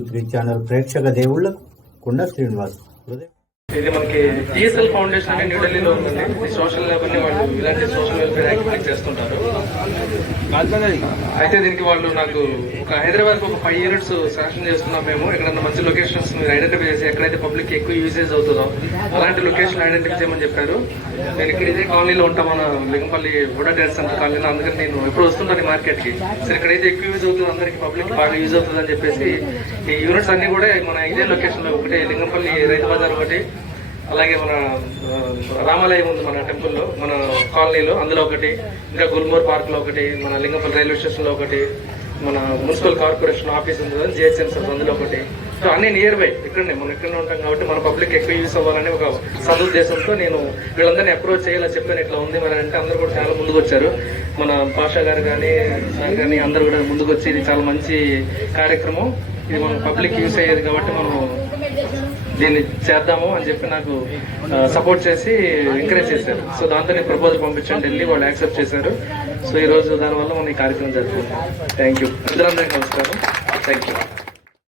123 channel ప్రేక్షక దేవుళ్లకు కుండ శ్రీనివాస్. ఇది మనకి టీఎస్ఎల్ ఫౌండేషన్ అనే న్యూఢిల్లీలో ఉందండి. ఈ సోషల్ ల్యాబ్ ని వాళ్ళు ఇలాంటి సోషల్ వెల్ఫేర్ యాక్టివిటీ చేస్తుంటారు. అయితే దీనికి వాళ్ళు నాకు ఒక హైదరాబాద్ ఒక 5 యూనిట్స్ శాంక్షన్ చేస్తున్నాం. మేము ఎక్కడన్నా మంచి లొకేషన్స్ మీరు ఐడెంటిఫై చేసి ఎక్కడైతే పబ్లిక్ ఎక్కువ యూసేజ్ అవుతుందో అలాంటి లొకేషన్ ఐడెంటిఫై చేయమని చెప్పారు. నేను ఇక్కడ ఇదే కాలనీలో ఉంటాం, మన లింగంపల్లి బుడా డేట్ సెంటర్ కాలనీలో. అందుకని నేను ఎప్పుడు వస్తుంటాను మార్కెట్ కి. సరే ఎక్కడైతే ఎక్కువ యూజ్ అవుతుందో అందరికి పబ్లిక్ బాగా యూజ్ అవుతుంది అని చెప్పేసి ఈ యూనిట్స్ అన్ని కూడా మన ఇదే లొకేషన్ లో ఒకటి లింగంపల్లి రైతు బజార్ ఒకటి, అలాగే మన రామాలయం ఉంది మన టెంపుల్లో మన కాలనీలో, అందులో ఒకటి, ఇంకా గుల్మూర్ పార్క్ లో ఒకటి, మన లింగంపల్లి రైల్వే స్టేషన్ లో ఒకటి, మన మున్సిపల్ కార్పొరేషన్ ఆఫీస్ ఉంది కదా జిహెచ్ఎంసీ అందులో ఒకటి. సో అన్ని నియర్ బై ఇక్కడనే మనం ఇక్కడనే ఉంటాం కాబట్టి మన పబ్లిక్ ఎక్కువ యూస్ అవ్వాలని ఒక సదుద్దేశంతో నేను వీళ్ళందరినీ అప్రోచ్ చేయాలని చెప్పాను. ఇట్లా ఉంది మరి అంటే అందరూ కూడా చాలా ముందుకు వచ్చారు. మన పాషా గారు కానీ సార్ కానీ అందరూ కూడా ముందుకు వచ్చి ఇది చాలా మంచి కార్యక్రమం, ఇది మన పబ్లిక్ యూస్ అయ్యేది కాబట్టి మనం దీన్ని చేద్దాము అని చెప్పి నాకు సపోర్ట్ చేసి ఎంకరేజ్ చేశారు. సో దాంతో నేను ప్రపోజల్ పంపించాను ఢిల్లీ, వాళ్ళు యాక్సెప్ట్ చేశారు. సో ఈ రోజు దానివల్ల మనం ఈ కార్యక్రమం జరుపుకుంటాం. Thank you. అందరందరికీ నమస్కారం. Thank you.